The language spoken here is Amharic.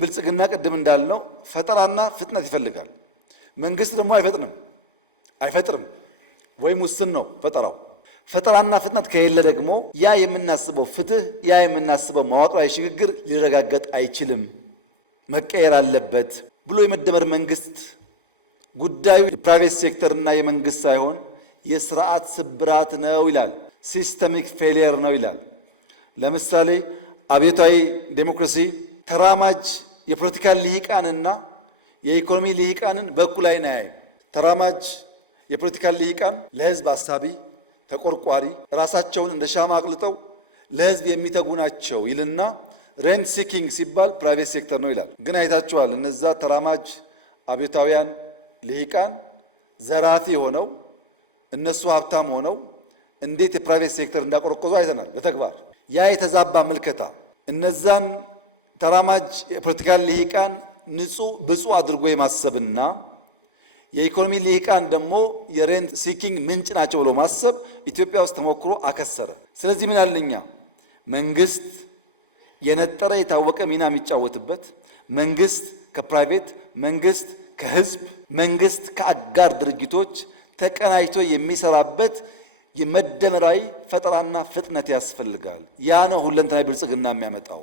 ብልጽግና ቅድም እንዳልነው ፈጠራና ፍጥነት ይፈልጋል። መንግስት ደግሞ አይፈጥርም ወይም ውስን ነው ፈጠራው። ፈጠራና ፍጥነት ከሌለ ደግሞ ያ የምናስበው ፍትህ፣ ያ የምናስበው መዋቅራዊ ሽግግር ሊረጋገጥ አይችልም፣ መቀየር አለበት ብሎ የመደመር መንግስት ጉዳዩ የፕራይቬት ሴክተርና የመንግስት ሳይሆን የስርዓት ስብራት ነው ይላል። ሲስተሚክ ፌሊየር ነው ይላል። ለምሳሌ አብዮታዊ ዴሞክራሲ ተራማጅ የፖለቲካ ልሂቃንና የኢኮኖሚ ልሂቃንን በእኩል ዓይን አያይም። ተራማጅ የፖለቲካ ልሂቃን ለህዝብ አሳቢ፣ ተቆርቋሪ፣ ራሳቸውን እንደ ሻማ አቅልጠው ለህዝብ የሚተጉ ናቸው ይልና ሬንት ሲኪንግ ሲባል ፕራይቬት ሴክተር ነው ይላል። ግን አይታችኋል፣ እነዛ ተራማጅ አብዮታውያን ልሂቃን ዘራፊ ሆነው እነሱ ሀብታም ሆነው እንዴት የፕራይቬት ሴክተር እንዳቆረቆዙ አይተናል በተግባር። ያ የተዛባ ምልከታ እነዛን ተራማጅ የፖለቲካ ልሂቃን ንጹህ ብፁዕ አድርጎ የማሰብና የኢኮኖሚ ልሂቃን ደግሞ የሬንት ሲኪንግ ምንጭ ናቸው ብሎ ማሰብ ኢትዮጵያ ውስጥ ተሞክሮ አከሰረ። ስለዚህ ምን አለኛ መንግስት የነጠረ የታወቀ ሚና የሚጫወትበት፣ መንግስት ከፕራይቬት፣ መንግስት ከህዝብ፣ መንግስት ከአጋር ድርጅቶች ተቀናጅቶ የሚሰራበት የመደመራዊ ፈጠራና ፍጥነት ያስፈልጋል። ያ ነው ሁለንተናዊ ብልጽግና የሚያመጣው።